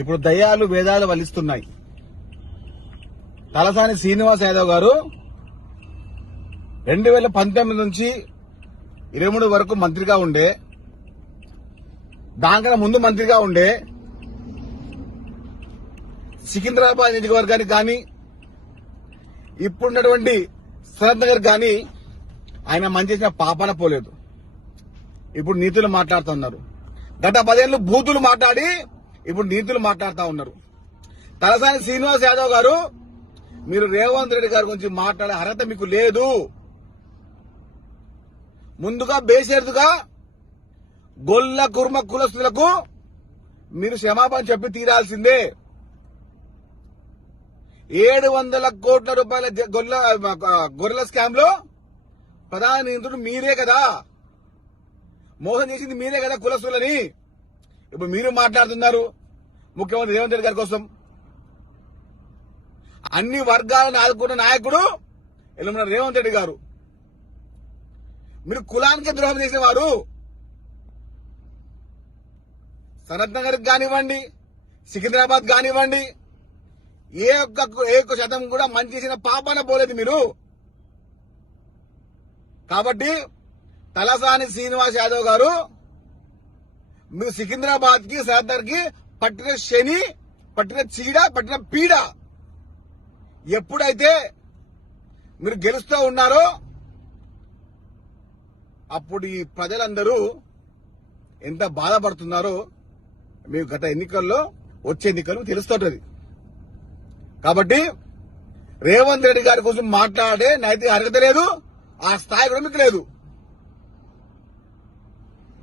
ఇప్పుడు దయ్యాలు వేదాలు వలిస్తున్నాయి. తలసాని శ్రీనివాస్ యాదవ్ గారు 2019 నుంచి 23 వరకు మంత్రిగా ఉండే, దానికన్నా ముందు మంత్రిగా ఉండే, సికింద్రాబాద్ నియోజకవర్గానికి కానీ ఇప్పుడున్నటువంటి సనత్ నగర్ కానీ ఆయన మంచి చేసిన పాపన పోలేదు. ఇప్పుడు నీతులు మాట్లాడుతున్నారు. గత 10 ఏళ్లు బూతులు మాట్లాడి ఇప్పుడు నీతులు మాట్లాడుతూ ఉన్నారు. తలసాని శ్రీనివాస్ యాదవ్ గారు, మీరు రేవంత్ రెడ్డి గారి గురించి మాట్లాడే అర్హత మీకు లేదు. ముందుగా బేషరతుగా గొల్ల కుర్మ కులస్తులకు మీరు క్షమాపణ చెప్పి తీరాల్సిందే. 700 కోట్ల రూపాయల గొర్రెల స్కామ్ లో ప్రధాన నిందితుడు మీరే కదా, మోసం చేసింది మీరే కదా కులస్తులని. ఇప్పుడు మీరు మాట్లాడుతున్నారు ముఖ్యమంత్రి రేవంత్ రెడ్డి గారి కోసం. అన్ని వర్గాలను ఆదుకున్న నాయకుడు ఇలా రేవంత్ రెడ్డి గారు. మీరు కులానికి ద్రోహం చేసిన వారు. సనత్ నగర్ కానివ్వండి, సికింద్రాబాద్ కానివ్వండి, ఏ ఒక్క శాతం కూడా మంచి చేసిన పాపన పోలేదు మీరు. కాబట్టి తలసాని శ్రీనివాస్ యాదవ్ గారు, మీరు సికింద్రాబాద్ కి సనత్ నగర్ కి పట్టిన శని, పట్టిన చీడ, పట్టిన పీడ. ఎప్పుడైతే మీరు గెలుస్తూ ఉన్నారో అప్పుడు ఈ ప్రజలందరూ ఎంత బాధపడుతున్నారో మీకు గత ఎన్నికల్లో, వచ్చే ఎన్నికలు తెలుస్తుంటది. కాబట్టి రేవంత్ రెడ్డి గారి కోసం మాట్లాడే నైతిక అర్హత లేదు, ఆ స్థాయి కూడా మీకు లేదు.